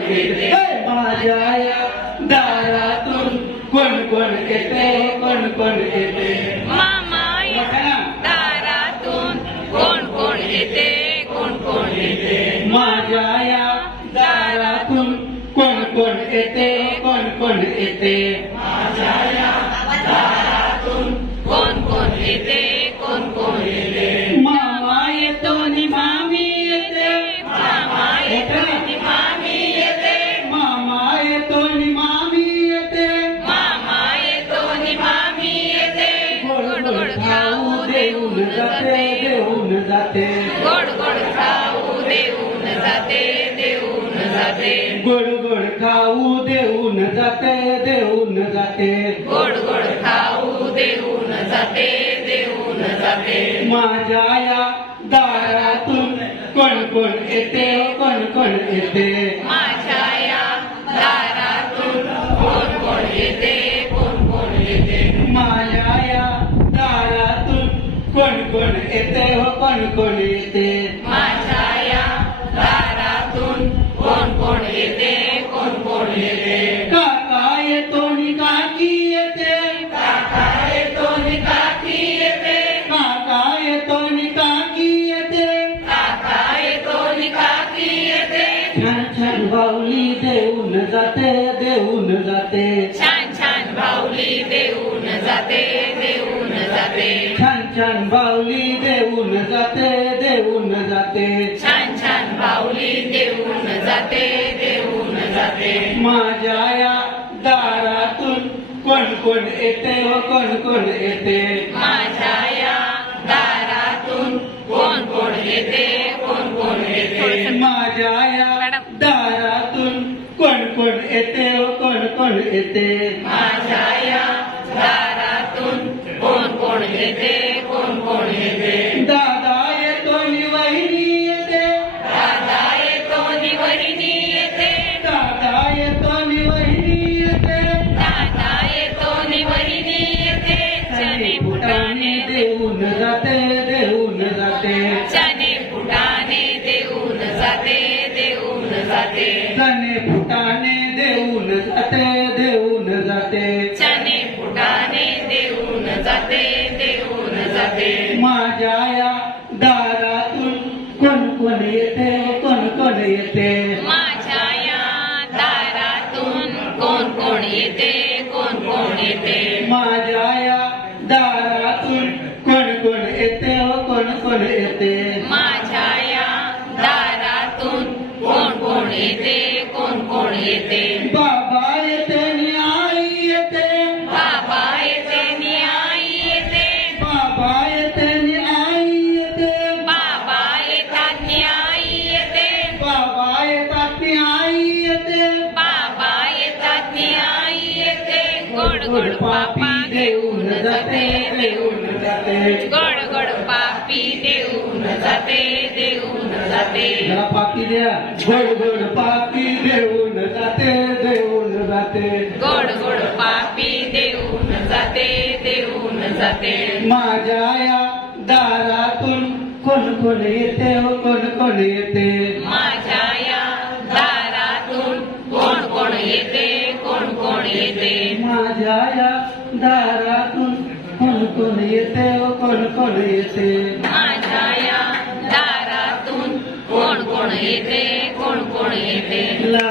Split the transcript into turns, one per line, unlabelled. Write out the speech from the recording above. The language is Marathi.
येते माझ्या या दारातून कोण कोण येते कोण कोण येते
मामा या दारातून कोण कोण येते कोण कोण येते
माझ्या या दारातून कोण कोण येते कोण कोण येते
माझ्या या दारातून कोण कोण येते कोण कोण येते
मामा येतो नि मामी येते
मामा येतो नि मामी येते
मामा येतो नि मामी येते
मामा येतो नि मामी येते
गोड गोड खाऊ देऊन जाते देऊन जाते
गोड गोड खाऊ देऊन जाते देऊन जाते
गोड गोड खाऊ देऊन जाते देऊन जाते
गोड गोड खाऊ देऊन जाते देऊन जाते
माझ्या या दारातून कोण कोण येते कोण कोण येते
माझ्या या दारातून कोण कोण येते कोण कोण येते
माझ्या या दारातून कोण कोण येते हो कोण कोण येते
माझ्या या दारातून कोण कोण येते कोण कोण येते
काका येतो नि काकी येते
काका येतो नि काकी येते
काका येतो नि काकी येते
काका येतो नि काकी येते
छान छान बाहुली देऊन जाते देऊन जाते
छान छान बाहुली देऊन जाते देऊन जाते
छान छान बाहुली देऊन जाते देऊन जाते
छान छान बाहुली देऊन जाते देऊन जाते
माझ्या या दारातून कोण कोण येते व कोण कोण येते
माझ्या या दारातून कोण कोण येते कोण कोण येते
माझ्या या दारातून कोण कोण येते व कोण कोण येते
माझ्या या दारातून कोण कोण येते कोण कोण येते
दादा येतो नि वहिनी येते
दादा येतो नि वहिनी येते
दादा येतो नि वहिनी येते
दादा येतो नि वहिनी येते चणे फुटाणे
देऊन जाते देऊन जाते
चणे फुटाणे देऊन जाते देऊन जाते
चणे फुटाणे देऊन जाते देऊन जाते
चणे फुटाणे देऊन जाते देऊन जाते
माझ्या या दारातून कोण कोण येते कोण कोण येते
माझ्या या दारातून कोण कोण येते कोण कोण येते
माझ्या या दारातून कोण कोण येते कोण कोण येते
माझ्या या दारातून कोण कोण येते कोण कोण येते
बाबा येते नि आई येते
बाबा येते नि आई येते
बाबा येते नि आई येते
बाबा येतात नि आई येते
बाबा येतात नि आई येते
बाबा येतात नि आई येते गोड गोड पापी
देऊन जाते देऊन जाते
गोड गोड पापी देऊन जाते देऊन जाते
जरा पापी द्या गोड गोड पापी देऊन जाते देऊन जाते
गोड गोड पापी देऊन जाते देऊन जाते
माझ्या या दारातून कोण कोण येते व कोण कोण येते
माझ्या या दारातून कोण कोण येते कोण कोण येते
माझ्या या दारातून कोण कोण येते व कोण कोण येते
माझ्या या दारातून कोण कोण येते कोण कोण येते